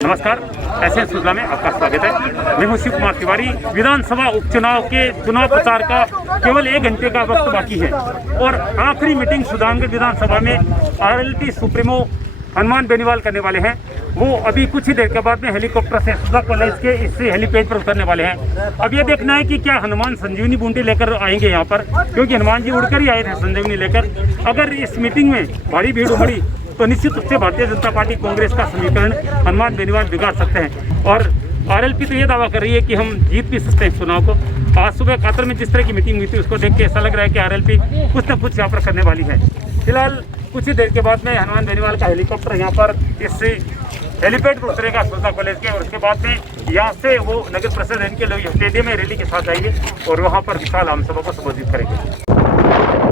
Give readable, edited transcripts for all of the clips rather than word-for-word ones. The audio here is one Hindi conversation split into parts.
नमस्कार, ऐसे सुजला में आपका स्वागत है। मैं हूं शिव कुमार तिवारी। विधानसभा उपचुनाव के चुनाव प्रचार का केवल 1 घंटे का वक्त बाकी है और आखिरी मीटिंग सुजानगढ़ विधानसभा में आरएलपी सुप्रीमो हनुमान बेनीवाल करने वाले हैं। वो अभी कुछ ही देर के बाद में हेलीकॉप्टर से सुजा कॉलेज के इस हेलीपैड पर उतरने वाले हैं। अब ये देखना है कि क्या हनुमान संजीवनी बूटी लेकर आएंगे यहाँ पर, क्योंकि हनुमान जी उड़कर ही आए थे संजीवनी लेकर। अगर इस मीटिंग में भारी भीड़ उमड़ी तो निश्चित रूप से भारतीय जनता पार्टी कांग्रेस का समीकरण हनुमान बेनीवाल बिगाड़ सकते हैं। और आरएलपी तो ये दावा कर रही है कि हम जीत भी सकते हैं चुनाव को। आज सुबह कातर में जिस तरह की मीटिंग हुई थी उसको देख के ऐसा लग रहा है कि आरएलपी कुछ न कुछ यहाँ पर करने वाली है। फिलहाल कुछ ही देर के बाद में हनुमान बेनीवाल का हेलीकॉप्टर यहाँ पर इस हेलीपैड पर उतरेगा सुजा कॉलेज के, और उसके बाद में यहाँ से वो नगर परिषद इनके लोग स्टेडियम में रैली के साथ जाएंगे और वहाँ पर विशाल आमसभा को संबोधित करेंगे।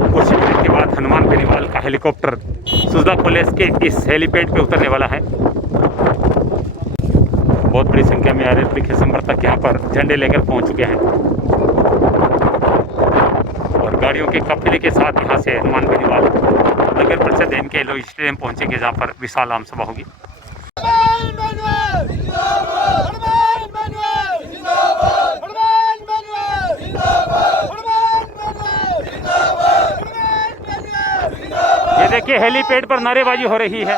कुछ ही देर के बाद हनुमान बेनीवाल का हेलीकॉप्टर सुजा कॉलेज के इस हेलीपैड पे उतरने वाला है। बहुत बड़ी संख्या में आरएलपी के समर्थक यहाँ पर झंडे लेकर पहुंच चुके हैं और गाड़ियों के काफिले के साथ यहाँ से हनुमान बेनीवाल नगर परिषद इनके लोग स्टेडियम पहुंचेंगे, जहाँ पर विशाल आमसभा होगी। ये देखिए हेलीपैड पर नारेबाजी हो रही है।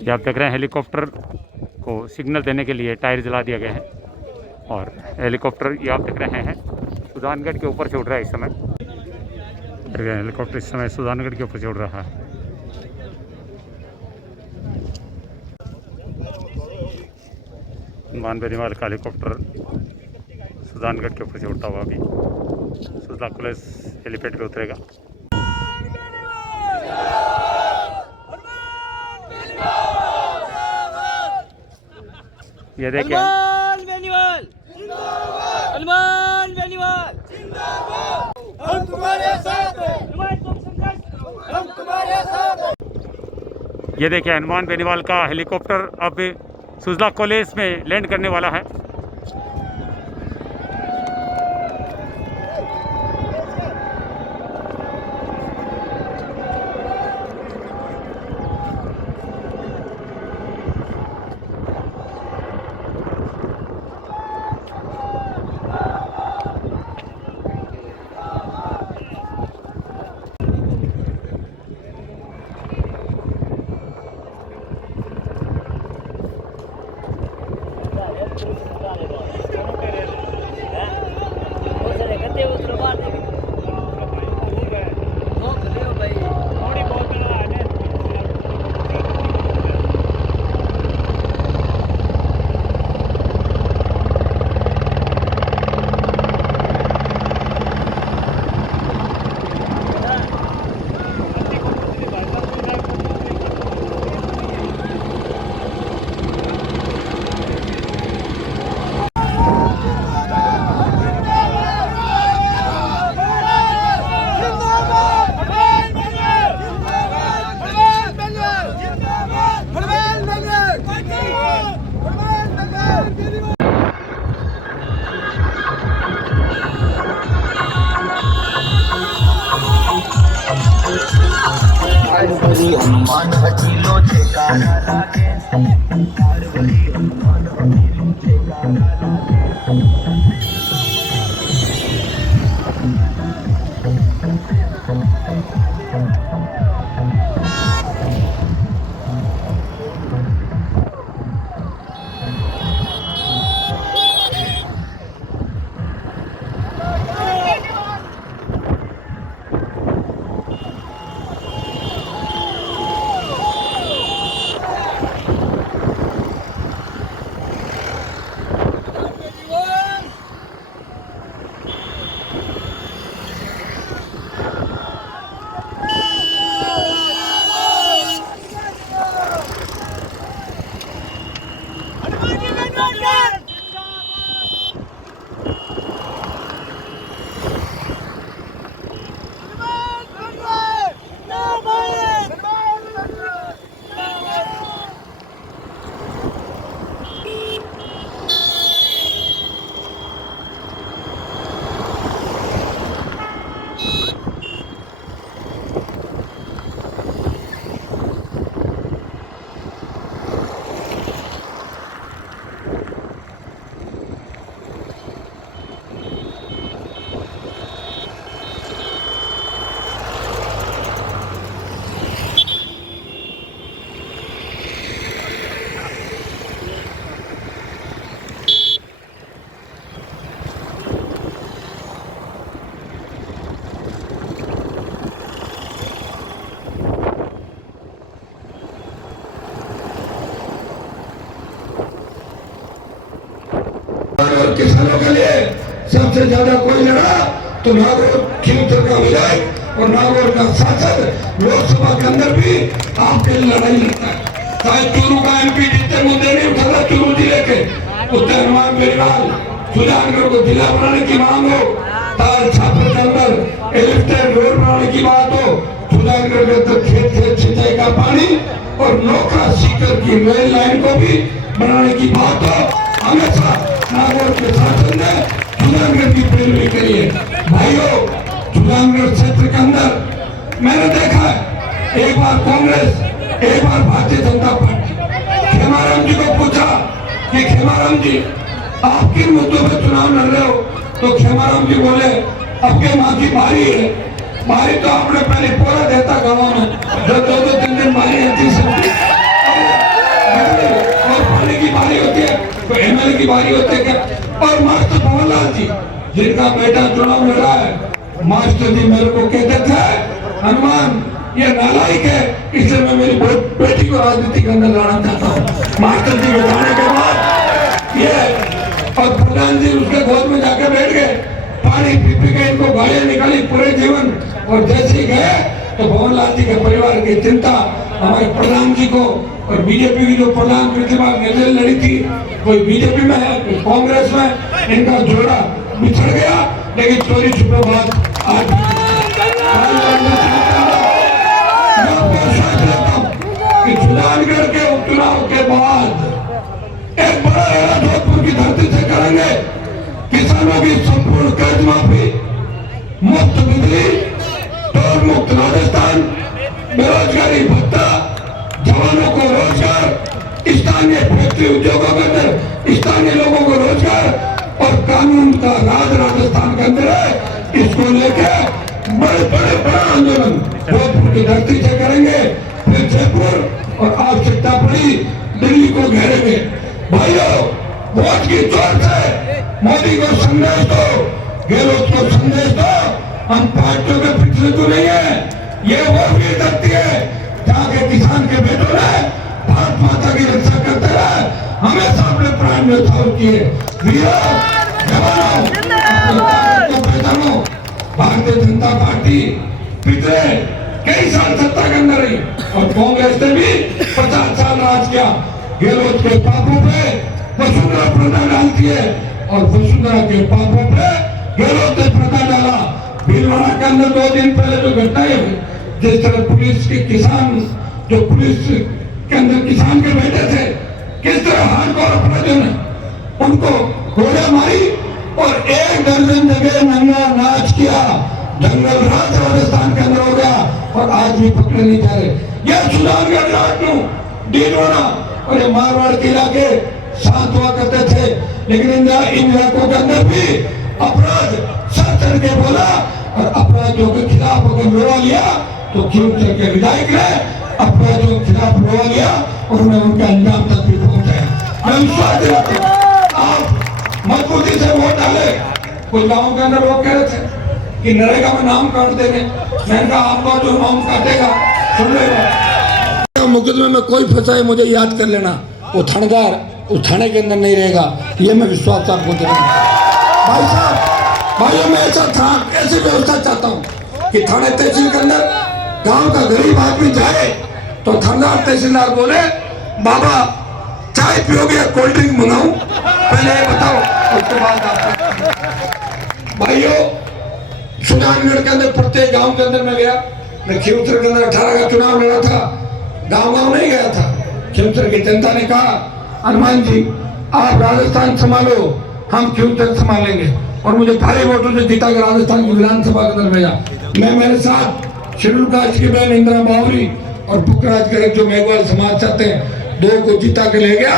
ये आप देख रहे हैं हेलीकॉप्टर को सिग्नल देने के लिए टायर जला दिया गया है और हेलीकॉप्टर ये आप देख रहे हैं सुजानगढ़ के ऊपर से उड़ रहा है। इस समय हेलीकॉप्टर इस समय सुजानगढ़ के ऊपर से उड़ रहा है। हनुमान बेनीवाल का हेलीकॉप्टर सुजानगढ़ के ऊपर से उड़ता हुआ अभी सुजा कॉलेज हेलीपैड पे उतरेगा। ये देखिए हनुमान बेनीवाल जिंदाबाद, हनुमान बेनीवाल जिंदाबाद, हम तुम्हारे साथ हैं, हम तुम्हारे साथ हैं। ये देखिए हनुमान बेनीवाल का हेलीकॉप्टर अब सुजला कॉलेज में लैंड करने वाला है। हनुमान हजीलो ठेकाना लागे, हनुमान हजीलो ठेकाना लागे। सबसे ज्यादा कोई लड़ा तो नागौर खिलौतर का विधायक और नागौर का सांसद लोकसभा के अंदर भी आपके लिए लड़ाई लड़ता है। चाहे चूरू का एमपी जितने मुद्दे नहीं उठाता चूरू जिले के, उत्तर हनुमान बेनीवाल सुजानगढ़ को जिला बनाने की मांग हो, तार छापर के अंदर इलेक्ट्रिक रोड बनाने की बात हो, सुजानगढ़ के अंदर खेत खेत सिंचाई का पानी और नोखा सीकर की रेल लाइन को भी बनाने की बात हो, हमेशा नागौर के शासन ने सुजानगढ़ की पैरवी करी है। भाइयों, सुजानगढ़ क्षेत्र के अंदर मैंने देखा है, एक बार कांग्रेस एक बार भारतीय जनता पार्टी, खेमाराम जी को पूछा कि खेमाराम जी आप किन मुद्दों पर चुनाव लड़ रहे हो, तो खेमाराम जी बोले अब के माँ की बारी है। बारी तो आपने पहले पूरा देता गाँव में, जब दो दो तीन दिन बारी आती सबकी और पानी की बारी होती है तो एमएलए की बारी होती है क्या? और मास्टर भवनलाल जी जिनका बेटा चुनाव लड़ा है, मास्टर जी मेरे को कहते थे हनुमान ये नालायक है, इसलिए मैं मेरी बेटी को राजनीति के अंदर लाना चाहता हूँ। मास्टर जी को जाने के बाद ये और प्रधान जी उसके गोद में जाके बैठ गए, पानी पी पी के इनको गालियां निकाली पूरे जीवन, और जैसे ही गए तो भवनलाल जी के परिवार की चिंता हमारे प्रधान जी को और बीजेपी की जो प्रधान प्रतिभा निर्दल लड़ी थी, कोई बीजेपी में है कोई कांग्रेस में, इनका जोड़ा बिछड़ गया। लेकिन चोरी छुपे बात आज कि सुजानगढ़ के उपचुनाव के बाद एक बड़ा ऐलान जोधपुर की धरती से करेंगे, किसानों की संपूर्ण कर्ज माफी, मुफ्त बिजली, टोल मुक्त राजस्थान, बेरोजगारी भत्ता, जवानों को रोजगार, स्थानीय फैक्ट्री उद्योगों के अंदर स्थानीय लोगों को रोजगार और कानून का राज राजस्थान के अंदर है। इसको लेके बड़ा आंदोलन जोधपुर की धरती से करेंगे, फिर जयपुर और आवश्यकता पड़ी दिल्ली को घेरेंगे। भाइयों, वोट की जोर से मोदी को संदेश दो, गहलोत को संदेश दो, हम पार्टियों के पिछले तो नहीं है, ये वो भी धरती है जहाँ के किसान के बेटों ने भारत माता की रक्षा करते रहे, हमेशा अपने प्राण न्यौछावर किए। वीरों, जवानों, पहचानो, भारतीय जनता पार्टी पिछले कई साल सत्ता के अंदर रही और कांग्रेस ने भी 50 साल राज किया। गहलोत के पापों पे वसुंधरा पर्दा डालती है और वसुंधरा के पापों पे गहलोत ने पर्दा डाला। भीलवाड़ा के अंदर 2 दिन पहले जो घटनाएं हुई, जिस तरह पुलिस के किसान जो पुलिस के अंदर किसान के बैठे थे, किस तरह हार्डकोर अपराधियों ने उनको गोलियां मारी और 1 दर्जन जगह नंगा नाच किया, जंगल राज राजस्थान के अंदर हो गया और आज भी पकड़े नहीं जा रहे। यह सुजानगढ़ लाटनू डीडवाना और ये मारवाड़ के इलाके शांत हुआ करते थे, लेकिन इन इलाकों के अंदर भी अपराध सर चढ़ के बोला और अपराधियों के खिलाफ अगर लड़ा लिया तो खिलौतर के विधायक ने अपराधियों के खिलाफ लड़ा लिया और उन्हें उनके अंजाम तक भी पहुंचाया। मैं विश्वास दिलाता हूं, आप मजबूती से वोट डाले। कुछ गाँव के अंदर वो कह रहे थे कि नरेगा में नाम काट देंगे, मैंने कहा आपका जो नाम काटेगा सुन लेगा। मुकदमे में कोई फंसा है मुझे याद कर लेना, वो थानेदार उस थाने के अंदर नहीं रहेगा, ये मैं विश्वास आपको दे रहा हूँ। भाई साहब, भाइयों, मैं ऐसी व्यवस्था चाहता हूँ कि थाने तहसील के अंदर गांव का गरीब आदमी जाए तो थानेदार तहसीलदार बोले बाबा चाय पियोगे या कोल्ड ड्रिंक मंगाऊं, पहले ये बताओ, उसके बाद आप। भाइयों, सुजानगढ़ के अंदर प्रत्येक गांव के अंदर मैं गया, मैं खिलौतर के अंदर 18 का चुनाव लड़ा था, गांव नहीं गया था। खिलौतर की जनता ने कहा हनुमान जी आप राजस्थान संभालो, हम खिलौतर संभालेंगे, और मुझे भारी वोटों से जीता कर राजस्थान की विधानसभा के अंदर भेजा। मैं मेरे साथ शेड्यूल कास्ट की बहन इंदिरा बावरी और बुकराज के जो मेघवाल समाज चाहते हैं, 2 को जीता के ले गया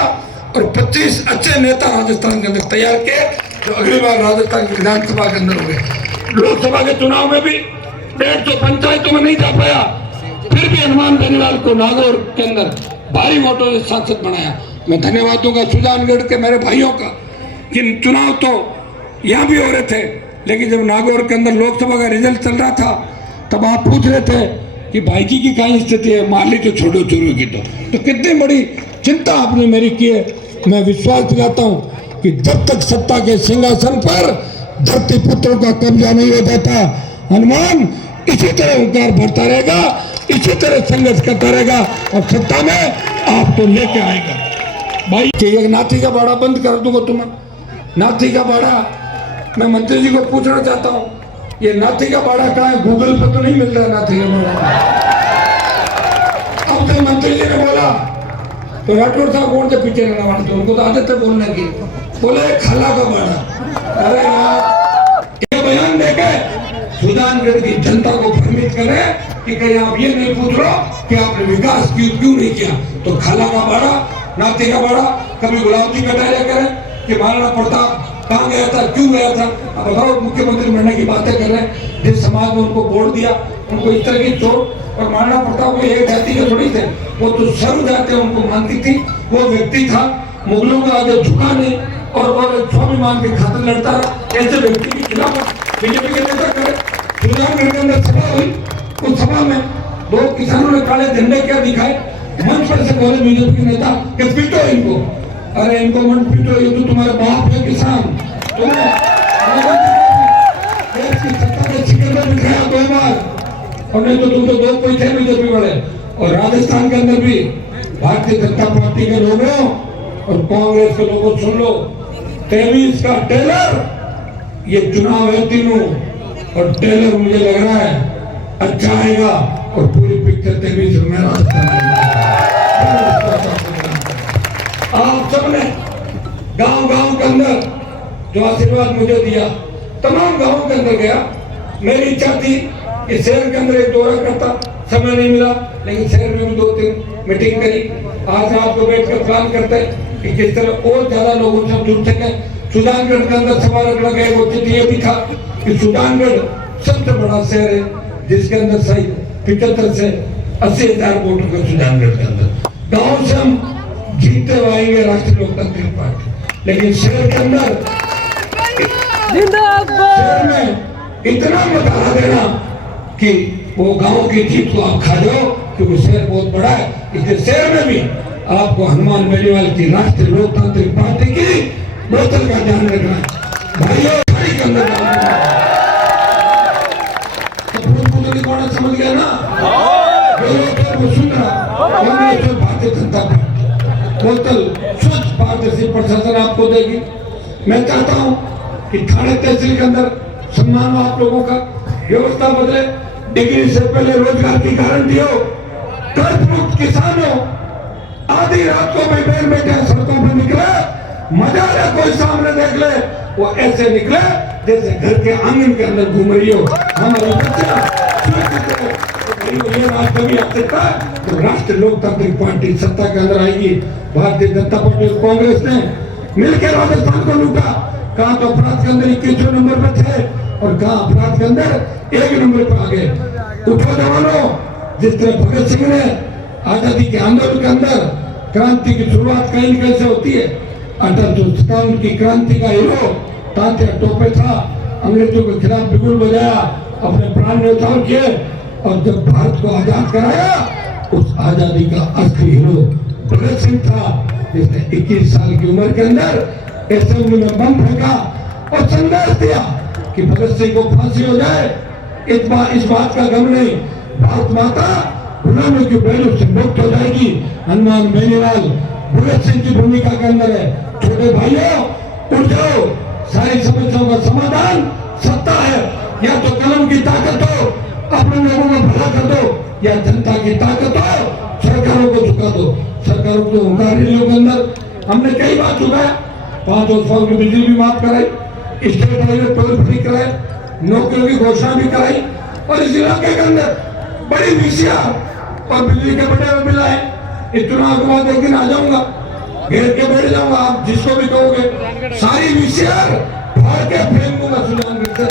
और 25 अच्छे नेता राजस्थान के अंदर तैयार किए जो अगली बार राजस्थान की विधानसभा के अंदर हो गए। लोकसभा के चुनाव में भी 150 पंचायतों में नहीं जा पाया, फिर भी हनुमान बेनीवाल को नागौर के अंदर भारी वोटों से सांसद बनाया। मैं धन्यवाद दूंगा सुजानगढ़ के मेरे भाइयों का कि चुनाव तो यहाँ भी हो रहे थे, लेकिन जब नागौर के अंदर लोकसभा का रिजल्ट चल रहा था तब आप पूछ रहे थे कि भाई जी की क्या स्थिति है, मान ली तो छोड़ो चोरों की, तो कितनी बड़ी चिंता आपने मेरी की है। मैं विश्वास दिलाता हूँ कि जब तक सत्ता के सिंहासन पर धरती पुत्रों का कब्जा नहीं होता था। हनुमान इसी तरह ओंकार भरता रहेगा, इसी तरह संघर्ष करता रहेगा और सत्ता में आप तो लेके आएगा भाई। कि ये नाथी का बाड़ा बंद कर दूंगा तुम्हें, नाथी का बाड़ा। मैं मंत्री जी को पूछना चाहता हूँ, ये नाथी का बाड़ा कहाँ है? गूगल पर तो नहीं मिल रहा नाथी का बाड़ा। अब तो मंत्री जी ने बोला तो राठौर साहब कौन से पीछे रहना वाले, उनको तो आदत है बोलने की, बोले खाला का बाड़ा। अरे यार, ये बयान देके सुजानगढ़ की जनता को भ्रमित करें कि कहीं आप ये नहीं पूछ लो कि आपने विकास क्यों नहीं किया। तो खाला का बाड़ा, नाती का बाड़ा, कभी गुलाब जी कटाया करें कि महाराणा प्रताप कहाँ गया था, क्यों गया था। अब बताओ, मुख्यमंत्री बनने की बातें कर रहे हैं, जिस समाज ने उनको वोट दिया उनको इस तरह की चोट। और महाराणा प्रताप को एक जाति के थोड़ी थे, वो तो सर्व जाति उनको मानती थी। वो व्यक्ति था मुगलों का आगे झुका नहीं और स्वाभिमान के खातिर लड़ता रहा। ऐसे व्यक्ति के खिलाफ बीजेपी के नेता करे। सुजानगढ़ के अंदर सभा हुई, उस सभा में दो किसानों ने काले झंडे क्या दिखाए, मंच पर से बोले बीजेपी के नेता कि पीटो इनको। अरे इनको मत पीटो, ये तो तुम्हारे बाप है किसान। तुम्हें देश की सत्ता के शिखर में बिठाया 2 बार, और नहीं तो तुम तो 2 कोई थे बीजेपी वाले। और राजस्थान के अंदर भी भारतीय जनता पार्टी के लोगों और कांग्रेस के लोगों सुन लो, 23 का टेलर ये चुनाव है तीनों, और टेलर मुझे लग रहा है अच्छा आएगा और पूरी पिक्चर 23 में राजस्थान आप सबने गांव के अंदर जो आशीर्वाद मुझे दिया, तमाम गांवों के अंदर गया। मेरी इच्छा थी कि शहर के अंदर एक दौरा करता, समय नहीं मिला, लेकिन शहर में भी 2-3 मीटिंग करी। आज रात को बैठकर प्लान करते हैं कि किस तरह और ज्यादा लोगों से जुड़ सके। सुजानगढ़ के अंदर सवाल रखना गया, वो चिट्ठी ये भी था कि सुजानगढ़ सबसे बड़ा शहर है जिसके अंदर सही 75 से 80,000 वोटर का सुजानगढ़ के अंदर। गाँव से हम जीतते आएंगे राष्ट्रीय लोकतांत्रिक पार्टी, लेकिन शहर के अंदर शहर में इतना बता देना कि वो गांव की जीत को आप खा जाओ, क्योंकि शहर बहुत बड़ा है। इसलिए शहर में भी आपको हनुमान बेनीवाल की राष्ट्रीय लोकतांत्रिक पार्टी की बोतल का ध्यान रखना है भाइयों। के अंदर कौन समझ गया ना, वसुंधरा भारतीय जनता पार्टी बोतल स्वच्छ पारदर्शी प्रशासन आपको देगी। मैं चाहता हूं कि थाने तहसील के अंदर सम्मान हो आप लोगों का, व्यवस्था बदले, डिग्री से पहले रोजगार की गारंटी हो, कर्ज मुक्त किसान हो। आधी रात को मैं बैल बैठे सड़कों पर निकले, मजा ले कोई सामने देख ले, वो ऐसे निकले जैसे घर के आंगन के अंदर घूम रही हो। हमारी बच्चा ये राज कभी आ सकता है तो राष्ट्रीय लोकतांत्रिक पार्टी सत्ता के अंदर आएगी। भारतीय जनता पार्टी और कांग्रेस ने मिलकर राजस्थान को लूटा। कहा तो अपराध के अंदर 21वें नंबर पर थे और कहा अपराध के अंदर 1 नंबर पर आ गए। उठो जवानों, जिस तरह भगत सिंह ने आजादी के आंदोलन के अंदर क्रांति की शुरुआत कहीं कैसे होती है, 1857 की क्रांति का हीरो तात्या टोपे था, अंग्रेजों के खिलाफ बिगुल बजाया, अपने प्राण न्यौछावर किए और जब भारत को आजाद कराया, उस आजादी का असली हीरो भगत सिंह था, जिसने 21 साल की उम्र के अंदर असेंबली में बम फेंका और संदेश दिया कि भगत सिंह को फांसी हो जाए। इस बात का गम नहीं, भारत माता गुलामी की बैलों से मुक्त हो जाएगी। हनुमान बेनीवाल भगत सिंह की भूमिका के अंदर है। छोटे भाइयों, उठ जाओ, सारी समस्याओं का समाधान सत्ता है। या तो कलम की ताकत हो, अपने लोगों को भला कर दो, या जनता की ताकत हो, सरकारों को झुका दो। सरकारों को हुंकारी लोगों के अंदर हमने कई बार झुकाया, 5 साल की बिजली भी माफ कराई, स्टेट हाईवे टोल फ्री कराए, नौकरियों की घोषणा भी कराई, और इस इलाके के अंदर बड़ी VCR और बिजली के बड़े बिल आए। इस चुनाव के बाद एक दिन आ जाऊंगा, घेर के बैठ जाऊंगा, आप जिसको भी कहोगे सारी VCR फाड़ के फेंक दूंगा सुजानगढ़ से।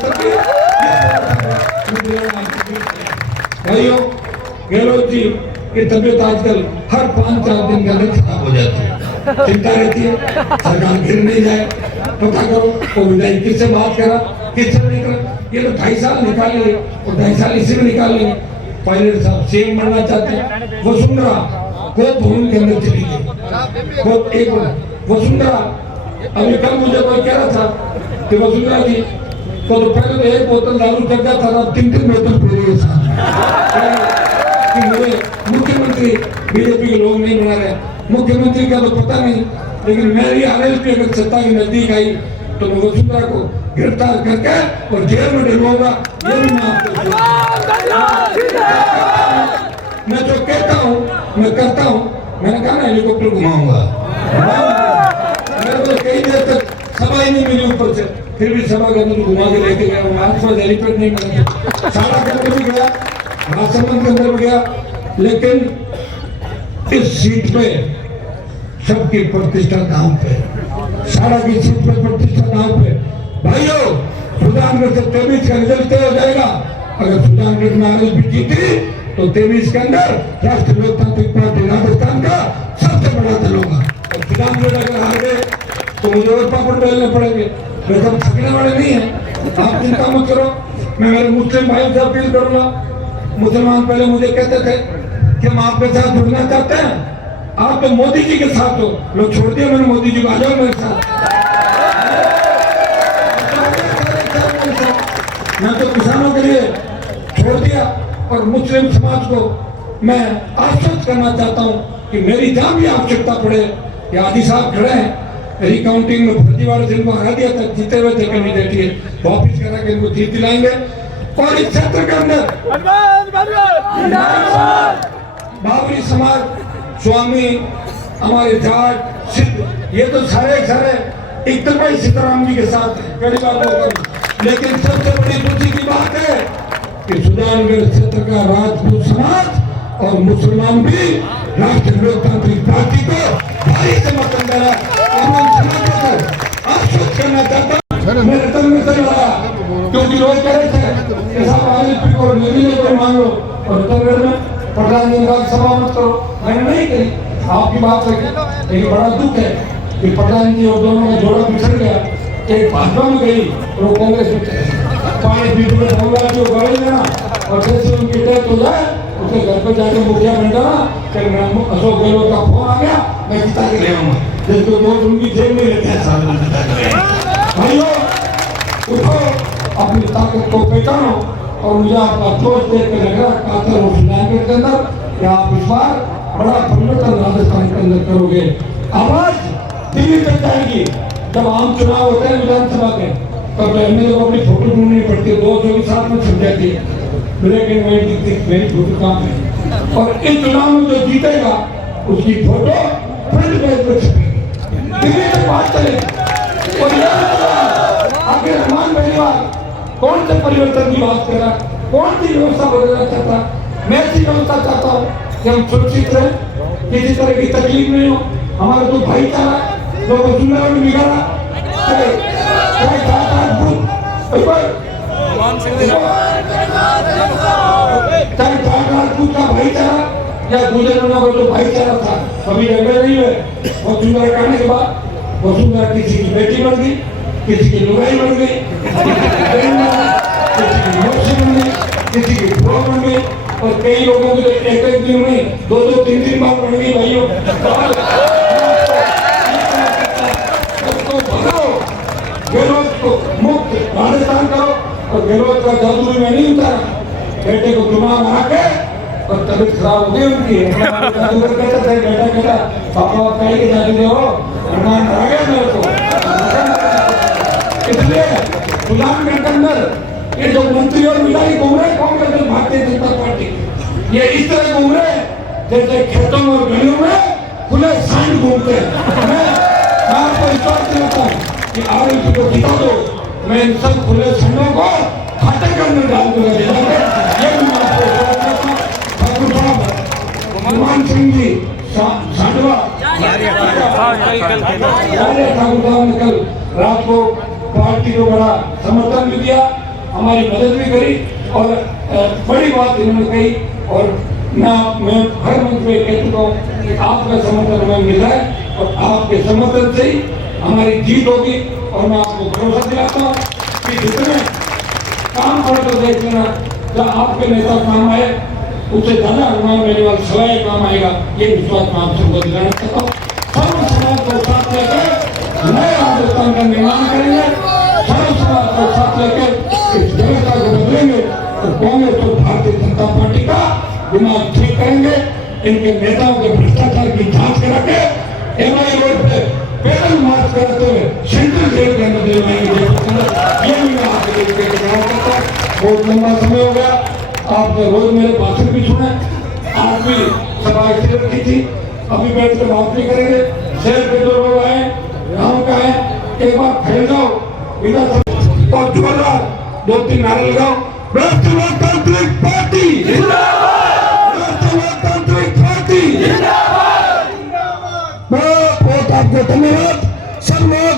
भाइयों, गहलोत जी की तबीयत आजकल हर 5-4 दिन के अंदर खराब हो जाती है, चिंता रहती है सरकार गिर नहीं जाए। पता करो कोविड-19 से बात करा, किससे नहीं करा। ये तो 2.5 साल निकाल लिए और 2.5 साल इसी में निकाल लेंगे। पायलट साहब सीएम बनना चाहते हैं, वसुंधरा को भवन के अंदर चली गई। वो एक वसुंधरा, अभी कल मुझे कोई कह रहा था कि वसुंधरा जी तो पहले तो एक बोतल दारू कर जाता था, 3-3 बोतल पी रही है साहब। कि मुझे मुख्यमंत्री बीजेपी के लोग नहीं बना रहे, मुख्यमंत्री का तो पता नहीं, लेकिन मेरी आरएलपी अगर सत्ता के नजदीक आई तो मैं वसुंधरा को गिरफ्तार करके और जेल में डलवाऊंगा। ये भी मैं आपको मैं जो कहता हूँ मैं करता हूँ। मैंने कहा ना हेलीकॉप्टर घुमाऊंगा, मेरे को कई देर तक सभा ही नहीं मिली ऊपर से, फिर भी सभा के अंदर घुमा के लेके गया। आज पास हेलीपैड नहीं मिला, सारा के अंदर भी गया, राजसमंद के अंदर भी गया, लेकिन इस सीट पे सबकी प्रतिष्ठा दांव पे, सारा की सीट पे प्रतिष्ठा दांव पे। भाइयों, सुल्तानगढ़ से 23 का रिजल्ट तय हो जाएगा। अगर सुल्तानगढ़ में आरएलपी जीती तो 23 के अंदर राष्ट्रीय लोकतांत्रिक पार्टी राजस्थान का सबसे बड़ा दल होगा। और सुल्तानगढ़ अगर हार गए तो मुझे और पापड़ बेलने पड़ेंगे। वे सब थकने वाले नहीं है, आप चिंता मत करो। मैं मेरे मुस्लिम भाइयों से अपील करूंगा। मुसलमान पहले मुझे कहते थे कि हम आपके साथ जुड़ना चाहते हैं, आप तो मोदी जी के साथ हो। लोग छोड़ दिए मैंने मोदी जी को, आ जाओ मेरे साथ। मैं तो किसानों के लिए छोड़ दिया और मुस्लिम समाज को मैं आश्वस्त करना चाहता हूँ कि मेरी जहाँ भी आवश्यकता पड़े, ये आदि साहब खड़े हैं, रिकाउंटिंग में फर्जीवाड़े से इनको हरा दिया था, जीते हुए थे कैंडिडेट, ये वापिस करा के इनको जीत दिलाएंगे। और इस क्षेत्र के अंदर बाबरी समाज, स्वामी, हमारे जाट, सिद्ध, ये तो सारे एक तरफा सीताराम जी के साथ है, पहली बात होगा। लेकिन सबसे बड़ी खुशी की बात है कि सुल्तानगढ़ क्षेत्र का राजपूत समाज और मुसलमान भी राष्ट्रीय लोकतांत्रिक पार्टी को भारी समर्थन दे रहा है। और मैं समाजों को आश्वस्त करना चाहता हूँ, मेरे तन में से लगा, क्योंकि लोग कह रहे थे कि साहब आरएलपी को निर्णय को मान लो और उत्तरगढ़ में प्रधान जी का सभा मत करो। मैंने नहीं कही, आपकी बात रखी, लेकिन बड़ा दुख है कि प्रधान जी और दोनों का जोड़ा बिछड़ गया। एक भाजपा में गई और वो कांग्रेस में चले, 5 बीच में होगा जो गए ना, और जैसे उनकी डेथ हो जाए उसके घर पे जाके मुखिया बन जाना कि अशोक गहलोत का फोन आ गया, मैं जिता के ले आऊंगा, जिसको दोस्त उनकी जेब में लेते हैं। भाइयों, उठो, अपनी ताकत को पहचानो। और मुझे आपका जोश देख के लग रहा है कातर और सुल्तानगढ़ के अंदर कि आप इस बार बड़ा परिवर्तन राजस्थान के अंदर करोगे। आवाज दिल्ली तक जाएगी। जब आम चुनाव होते हैं विधानसभा के, तब एमएलए को अपनी फोटो ढूंढनी पड़ती है, 2 के साथ में छप जाती है, ब्लैक एंड व्हाइट दिखती, मेरी फोटो काम है। और इस चुनाव में जो जीतेगा उसकी फोटो फ्रंट पेज पर छपेगी, दिल्ली तक बात चलेगी। और आखिर रहमान बेनीवाल कौन से परिवर्तन की बात कर रहा, कौन सी व्यवस्था बदलना चाहता? मैं ऐसी व्यवस्था चाहता हूँ कि हम सुरक्षित रहें, किसी तरह की तकलीफ नहीं हो। हमारा जो भाईचारा जो वसुंधरा में बिगड़ा, चाहे राजपूत का भाईचारा या गुजरात का जो भाईचारा था, कभी झगड़े नहीं हुए। वसुंधरा कहने के बाद वसुंधरा किसी की बेटी बन गई, किसी की लुगाई बन गई, किसी की मौसी बन गई, किसी की बुआ बन गई, और कई लोगों की तो एक दिन में 2-2, 3-3 बार बन गई। भाइयों, गहलोत को मुक्त राजस्थान करो। और गहलोत का जादू में नहीं उतारा, बेटे को चुनाव आके और तबीयत खराब हो गई उनकी। जादूगर कहते थे बेटा कहता पापा कहीं के जादू दे हो, भगवान आ गया मेरे को। इसलिए सुल्तानगढ़ के अंदर ये जो मंत्री और विधायक घूम रहे कांग्रेस और भारतीय जनता पार्टी, ये इस तरह घूम रहे जैसे खेतों और गलियों में खुले सांड घूमते हैं। मैं आपको विश्वास दिलाता हूँ कि आरएलपी को जिता दो, मैं इन सब खुले सांडों को खाते के अंदर डाल दूंगा। ये भी मैं आपको ठाकुर साहब हनुमान सिंह जी सांडवा ठाकुर साहब ने कल रात को पार्टी को बड़ा समर्थन भी दिया, हमारी मदद भी करी और बड़ी बात इन्होंने कही। और मैं हर मंच में कह चुका हूँ कि आपका समर्थन हमें मिला है और आपके समर्थन से ही हमारी जीत होगी। और मैं आपको भरोसा दिलाता हूँ कि जितने काम पड़े तो देख लेना, जब आपके नेता काम आए उससे ज्यादा हनुमान बेनीवाल सवाए काम आएगा, ये विश्वास मैं आप सबको दिलाना चाहता हूँ। सर्व समाज को साथ लेकर नए राजस्थान का निर्माण करेंगे, सर्व समाज को साथ लेकर दिमाग ठीक करेंगे, इनके नेताओं के भ्रष्टाचार की जांच करा के एमआई रोड पे पैदल मार्च कराते हुए सेंट्रल जेल के अंदर दिलवाएंगे। ये भी मैं आपके लिए करता हूँ। बहुत लंबा समय हो गया, आपने रोज मेरे भाषण भी सुने, आज भी सभा ऐसी रखी थी, अभी बैठ कर बात नहीं करेंगे। शहर के जो लोग आए, गाँव का है, एक बार फैल जाओ विधानसभा और जोरदार 2-3 नारे लगाओ। राष्ट्रीय लोकतांत्रिक पार्टी जिंदाबाद, राष्ट्रीय लोकतांत्रिक पार्टी जिंदाबाद। बहुत आपको धन्यवाद। सब लोग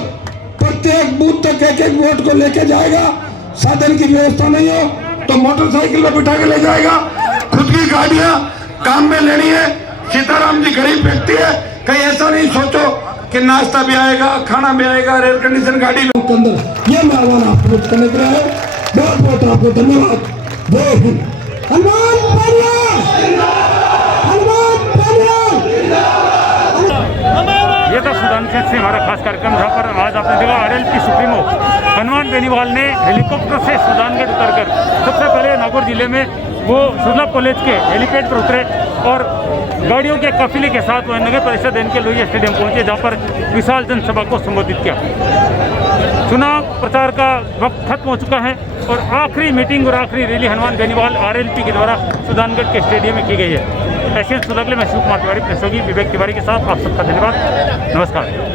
प्रत्येक बूथ तक एक वोट को लेके जाएगा। साधन की व्यवस्था नहीं हो तो मोटरसाइकिल में बिठा के ले जाएगा। खुद की गाड़ियां काम में लेनी है। सीताराम जी गरीब व्यक्ति है, कहीं ऐसा नहीं सोचो कि नाश्ता भी आएगा, खाना भी आएगा, एयर कंडीशन गाड़ी में के अंदर। ये मैं आह्वान आपको करने के लिए है। बहुत बहुत आपको धन्यवाद। जय हिंद। हनुमान पारिया, हनुमान पारिया। ये था सूडान से हमारा खास कार्यक्रम, जहाँ पर आज आपने देखा आरएलपी सुप्रीमो हनुमान बेनीवाल ने हेलीकॉप्टर से सूडानगढ़ उतरकर सबसे पहले नागौर जिले में वो सुरला कॉलेज के हेलीपैड पर उतरे और गाड़ियों के काफिले के साथ वो नगर परिषद इनके लोहिया स्टेडियम पहुंचे, जहाँ पर विशाल जनसभा को संबोधित किया। चुनाव प्रचार का वक्त खत्म हो चुका है और आखिरी मीटिंग और आखिरी रैली हनुमान बेनीवाल आरएलपी के द्वारा सूडानगढ़ के स्टेडियम में की गई है। एशियन सुलगले में शिव कुमार तिवारी, सहयोगी विवेक तिवारी के साथ आप सबका धन्यवाद। नमस्कार।